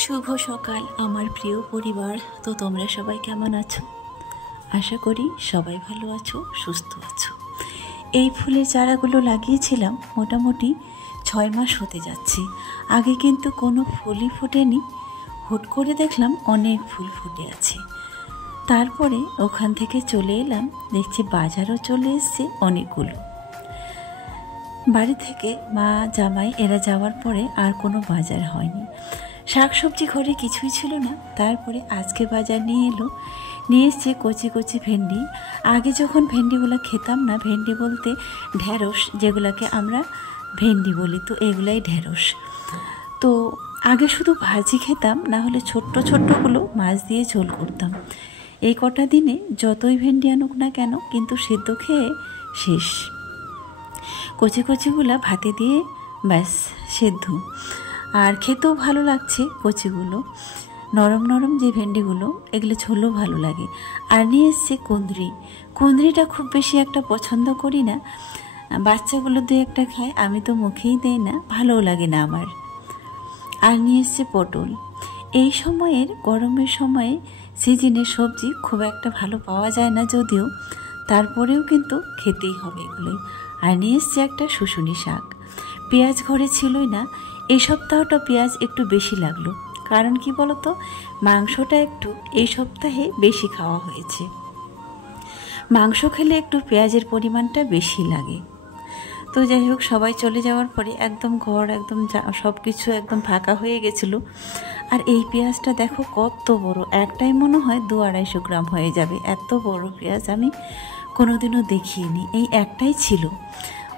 শুভ সকাল আমার প্রিয় পরিবার। তো তোমরা সবাই কেমন আছো? আশা করি সবাই ভালো আছো, সুস্থ আছো। এই ফুলের চারাগুলো লাগিয়েছিলাম মোটামুটি 6 মাস হতে যাচ্ছে। আগে কিন্তু কোনো ফুলই ফোটেনি, হুট করে দেখলাম অনেক ফুল ফুটে আছে। তারপরে ওখান থেকে চলে এলাম, দেখছি বাজারও চলে এসছে অনেকগুলো। বাড়ি থেকে মা জামাই এরা যাওয়ার পরে আর কোনো বাজার হয়নি। শাকসবজি ঘরে কিছুই ছিল না। তারপরে আজকে বাজার নিয়ে এসছে কচি কচি ভেন্ডি। আগে যখন ভেন্ডিগুলো খেতাম না, ভেন্ডি বলতে ঢ্যাঁড়স, যেগুলোকে আমরা ভেন্ডি বলি, তো এগুলাই ঢ্যাঁড়স। তো আগে শুধু ভাজি খেতাম, না হলে ছোট্ট ছোট্টগুলো মাছ দিয়ে ঝোল করতাম। এই কটা দিনে যতই ভেন্ডি আনুক না কেন, কিন্তু সিদ্ধ খেয়ে শেষ। কচি কচিগুলো ভাতে দিয়ে ব্যাস সেদ্ধ, আর খেতেও ভালো লাগছে। কচিগুলো নরম নরম যে ভেন্ডিগুলো, এগুলো ঝোলও ভালো লাগে। আর নিয়ে এসছে কুঁদরি। কুঁদরিটা খুব বেশি একটা পছন্দ করি না, বাচ্চাগুলো দু একটা খায়, আমি তো মুখেই দেই না, ভালোও লাগে না আমার। আর নিয়ে এসছে পটল। এই সময়ের গরমের সময়ে সিজনের সবজি খুব একটা ভালো পাওয়া যায় না যদিও, তারপরেও কিন্তু খেতেই হবে এগুলোই। আর নিয়ে এসছে একটা শুশুনি শাক। পেঁয়াজ ঘরে ছিলই না, এই সপ্তাহটা পেঁয়াজ একটু বেশি লাগলো। কারণ কি বলতো, মাংসটা একটু এই সপ্তাহে বেশি খাওয়া হয়েছে। মাংস খেলে একটু পেঁয়াজের পরিমাণটা বেশি লাগে। তো যাই হোক, সবাই চলে যাওয়ার পরে একদম ঘর একদম সব কিছু একদম ফাঁকা হয়ে গেছিলো। আর এই পেঁয়াজটা দেখো কত বড়, একটাই মনে হয় 200-250 গ্রাম হয়ে যাবে। এত বড় পেঁয়াজ আমি কোনোদিনও দেখিনি। এই একটাই ছিল,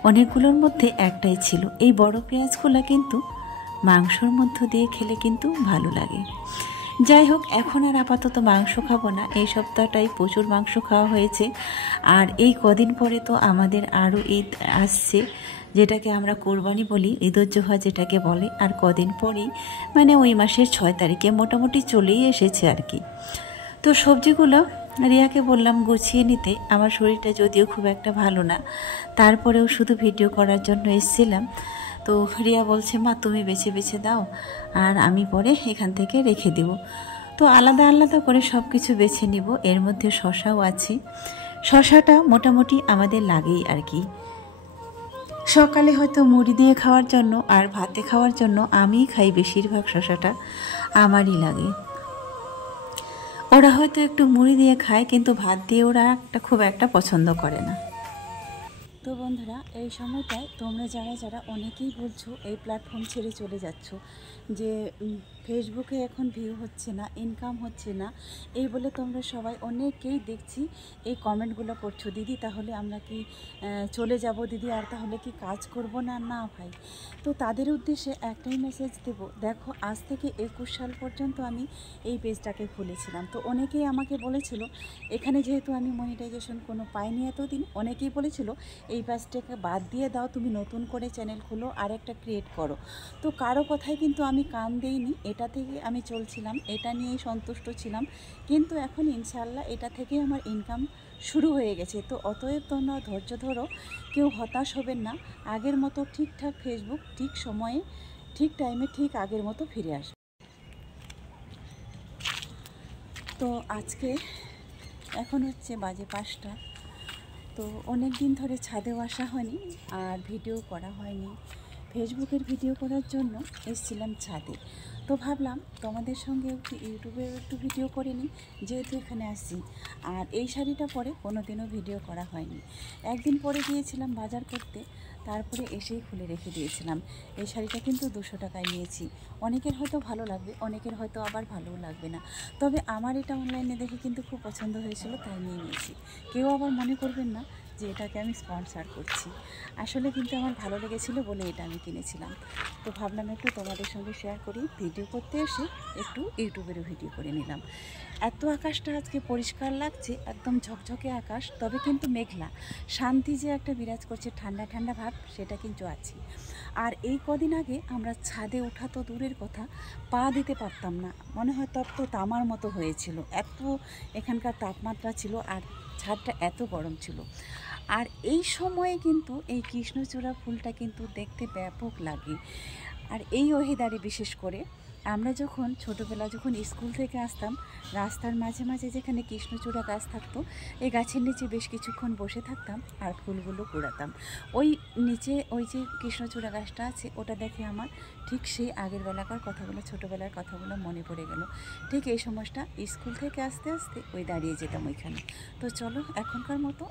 অনেকগুলোর মধ্যে একটাই ছিল। এই বড় পেঁয়াজগুলো কিন্তু মাংসর মধ্য দিয়ে খেলে কিন্তু ভালো লাগে। যাই হোক, এখন আর আপাতত মাংস খাবো না। এই সপ্তাহটাই প্রচুর মাংস খাওয়া হয়েছে। আর এই কদিন পরে তো আমাদের আরও ঈদ আসছে, যেটাকে আমরা কোরবানি বলি, ঈদুজ্জোহা যেটাকে বলে। আর কদিন পরেই মানে ওই মাসের 6 তারিখে মোটামুটি চলেই এসেছে আর কি। তো সবজিগুলো রিয়াকে বললাম গুছিয়ে নিতে। আমার শরীরটা যদিও খুব একটা ভালো না, তারপরেও শুধু ভিডিও করার জন্য এসেছিলাম। তো রিয়া বলছে, মা তুমি বেছে বেছে দাও, আর আমি পরে এখান থেকে রেখে দেব। তো আলাদা আলাদা করে সব কিছু বেছে নিব। এর মধ্যে শশাও আছে। শশাটা মোটামুটি আমাদের লাগেই আর কি। সকালে হয়তো মুড়ি দিয়ে খাওয়ার জন্য আর ভাতে খাওয়ার জন্য আমিই খাই বেশিরভাগ। শশাটা আমারই লাগে। ওরা হয়তো একটু মুড়ি দিয়ে খায়, কিন্তু ভাত দিয়ে ওরা খুব একটা পছন্দ করে না। তো বন্ধুরা, এই সময়টায় তোমরা যারা অনেকেই বলছো এই প্ল্যাটফর্ম ছেড়ে চলে যাচ্ছ, যে ফেসবুকে এখন ভিউ হচ্ছে না, ইনকাম হচ্ছে না, এই বলে তোমরা সবাই অনেকেই দেখছি এই কমেন্টগুলো করছো, দিদি তাহলে আমরা কি চলে যাব দিদি, আর তাহলে কি কাজ করব না? না ভাই, তো তাদের উদ্দেশ্যে একটাই মেসেজ দেব। দেখো, আজ থেকে 21 সাল পর্যন্ত আমি এই পেজটাকে খুলেছিলাম। তো অনেকেই আমাকে বলেছিল, এখানে যেহেতু আমি মনিটাইজেশন কোনো পাইনি এতদিন, অনেকেই বলেছিল এই পেজটাকে বাদ দিয়ে দাও, তুমি নতুন করে চ্যানেল খুলো আর একটা ক্রিয়েট করো। তো কারো কথায় কিন্তু আমি কান দেইনি, এটা থেকে আমি চলছিলাম, এটা নিয়েই সন্তুষ্ট ছিলাম। কিন্তু এখন ইনশাআল্লাহ এটা থেকেই আমার ইনকাম শুরু হয়ে গেছে। তো অতএব তোমরা ধৈর্য ধরো, কেউ হতাশ হবেন না। আগের মতো ঠিকঠাক ফেসবুক ঠিক সময়ে ঠিক টাইমে ঠিক আগের মতো ফিরে আসবে। তো আজকে এখন হচ্ছে বাজে 5টা। তো অনেক দিন ধরে ছাদেও আসা হয়নি আর ভিডিও করা হয়নি। ফেসবুকের ভিডিও করার জন্য এসেছিলাম ছাদে। তো ভাবলাম তোমাদের সঙ্গে একটু ইউটিউবেও একটু ভিডিও করে নিই, যেহেতু এখানে আসছি। আর এই শাড়িটা পরে কোনো দিনও ভিডিও করা হয়নি। একদিন পরে গিয়েছিলাম বাজার করতে, তারপরে এসেই খুলে রেখে দিয়েছিলাম। এই শাড়িটা কিন্তু 200 টাকায় নিয়েছি। অনেকের হয়তো ভালো লাগবে, অনেকের হয়তো আবার ভালোও লাগবে না। তবে আমার এটা অনলাইনে দেখে কিন্তু খুব পছন্দ হয়েছিল, তাই নিয়ে নিয়েছি। কেউ আবার মনে করবেন না যে এটাকে আমি স্পন্সর করছি। আসলে কিন্তু আমার ভালো লেগেছিল বলে এটা আমি কিনেছিলাম। তো ভাবলাম একটু তোমাদের সঙ্গে শেয়ার করি। ভিডিও করতে এসে একটু ইউটিউবেরও ভিডিও করে নিলাম। এত আকাশটা আজকে পরিষ্কার লাগছে, একদম ঝকঝকে আকাশ, তবে কিন্তু মেঘলা। শান্তি যে একটা বিরাজ করছে, ঠান্ডা ঠান্ডা ভাব, সেটা কিন্তু আছে। আর এই কদিন আগে আমরা ছাদে ওঠা তো দূরের কথা, পা দিতে পারতাম না, মনে হয় তপ্ত তামার মতো হয়েছিল, এত এখানকার তাপমাত্রা ছিল, আর ছাদটা এত গরম ছিল। আর এই সময়ে কিন্তু এই কৃষ্ণচূড়া ফুলটা কিন্তু দেখতে ব্যাপক লাগে। আর এই ওয়েদারে বিশেষ করে আমরা যখন ছোটোবেলা যখন স্কুল থেকে আসতাম, রাস্তার মাঝে মাঝে যেখানে কৃষ্ণচূড়া গাছ থাকতো, এই গাছের নিচে বেশ কিছুক্ষণ বসে থাকতাম আর ফুলগুলো কুড়াতাম। ওই নিচে ওই যে কৃষ্ণচূড়া গাছটা আছে, ওটা দেখে আমার ঠিক সেই আগের বেলাকার কথাগুলো, ছোটোবেলার কথাগুলো মনে পড়ে গেল। ঠিক এই সময়টা স্কুল থেকে আসতে আসতে ওই দাঁড়িয়ে যেতাম ওইখানে। তো চলো এখনকার মতো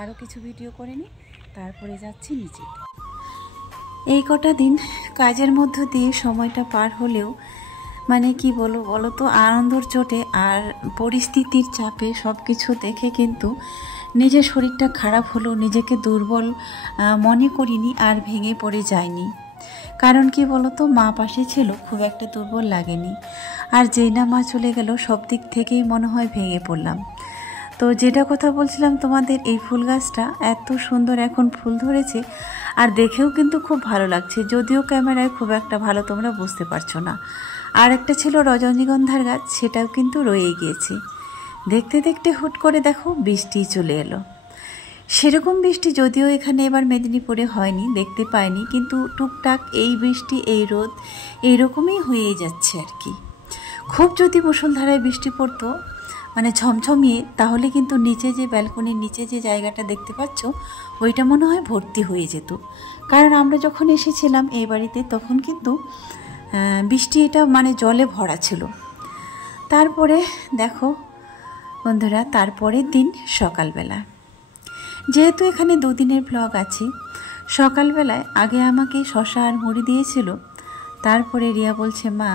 আরও কিছু ভিডিও করে নিই, তারপরে যাচ্ছি নিচে। এই কটা দিন কাজের মধ্য দিয়ে সময়টা পার হলেও মানে কি বলো তো, আনন্দর চোটে আর পরিস্থিতির চাপে সব কিছু দেখে কিন্তু নিজের শরীরটা খারাপ হলো, নিজেকে দুর্বল মনে করিনি আর ভেঙে পড়ে যায়নি। কারণ কি বলো তো, মা পাশে ছিল, খুব একটা দুর্বল লাগেনি। আর যেই না মা চলে গেল, সব দিক থেকেই মনে হয় ভেঙে পড়লাম। তো যেটা কথা বলছিলাম তোমাদের, এই ফুল গাছটা এত সুন্দর এখন ফুল ধরেছে আর দেখেও কিন্তু খুব ভালো লাগছে, যদিও ক্যামেরায় খুব একটা ভালো তোমরা বুঝতে পারছো না। আর একটা ছিল রজনীগন্ধার গাছ, সেটাও কিন্তু রয়ে গিয়েছে। দেখতে দেখতে হুট করে দেখো বৃষ্টি চলে এলো। সেরকম বৃষ্টি যদিও এখানে এবার মেদিনীপুরে হয়নি, দেখতে পাইনি, কিন্তু টুকটাক এই বৃষ্টি এই রোদ এইরকমই হয়ে যাচ্ছে আর কি। খুব যদি মুষলধারায় বৃষ্টি পড়তো মানে ঝমঝমিয়ে, তাহলে কিন্তু নিচে যে ব্যালকনির নিচে যে জায়গাটা দেখতে পাচ্ছ, ওইটা মনে হয় ভর্তি হয়ে যেত। কারণ আমরা যখন এসেছিলাম এই বাড়িতে, তখন কিন্তু বৃষ্টি এটা মানে জলে ভরা ছিল। তারপরে দেখো বন্ধুরা, তারপরের দিন সকালবেলা, যেহেতু এখানে দুদিনের ব্লগ আছে, সকালবেলায় আগে আমাকে শশা আর মুড়ি দিয়েছিল। তারপরে রিয়া বলছে, মা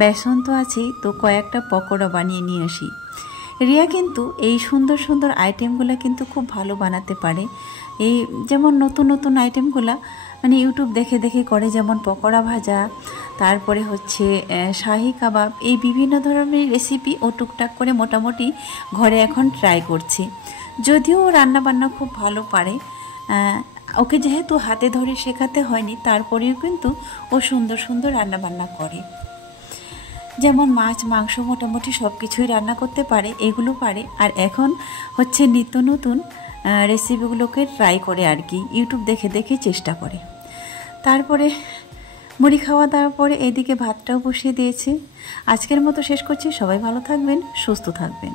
বেসন তো আছেই, তো কয়েকটা পকোড়া বানিয়ে নিয়ে আসি। রিয়া কিন্তু এই সুন্দর সুন্দর আইটেমগুলো কিন্তু খুব ভালো বানাতে পারে। এই যেমন নতুন নতুন আইটেমগুলো মানে ইউটিউব দেখে দেখে করে, যেমন পকোড়া ভাজা, তারপরে হচ্ছে শাহি কাবাব, এই বিভিন্ন ধরনের রেসিপি ও টুকটাক করে মোটামুটি ঘরে এখন ট্রাই করছে। যদিও ও রান্নাবান্না খুব ভালো পারে, ওকে যেহেতু হাতে ধরে শেখাতে হয়নি, তারপরেও কিন্তু ও সুন্দর সুন্দর রান্নাবান্না করে। যেমন মাছ মাংস মোটামুটি সব কিছুই রান্না করতে পারে, এগুলো পারে। আর এখন হচ্ছে নিত্য নতুন রেসিপিগুলোকে ট্রাই করে আর কি, ইউটিউব দেখে দেখে চেষ্টা করে। তারপরে মুড়ি খাওয়া দাওয়ার পরে এদিকে ভাতটাও বসিয়ে দিয়েছে। আজকের মতো শেষ করছি, সবাই ভালো থাকবেন, সুস্থ থাকবেন।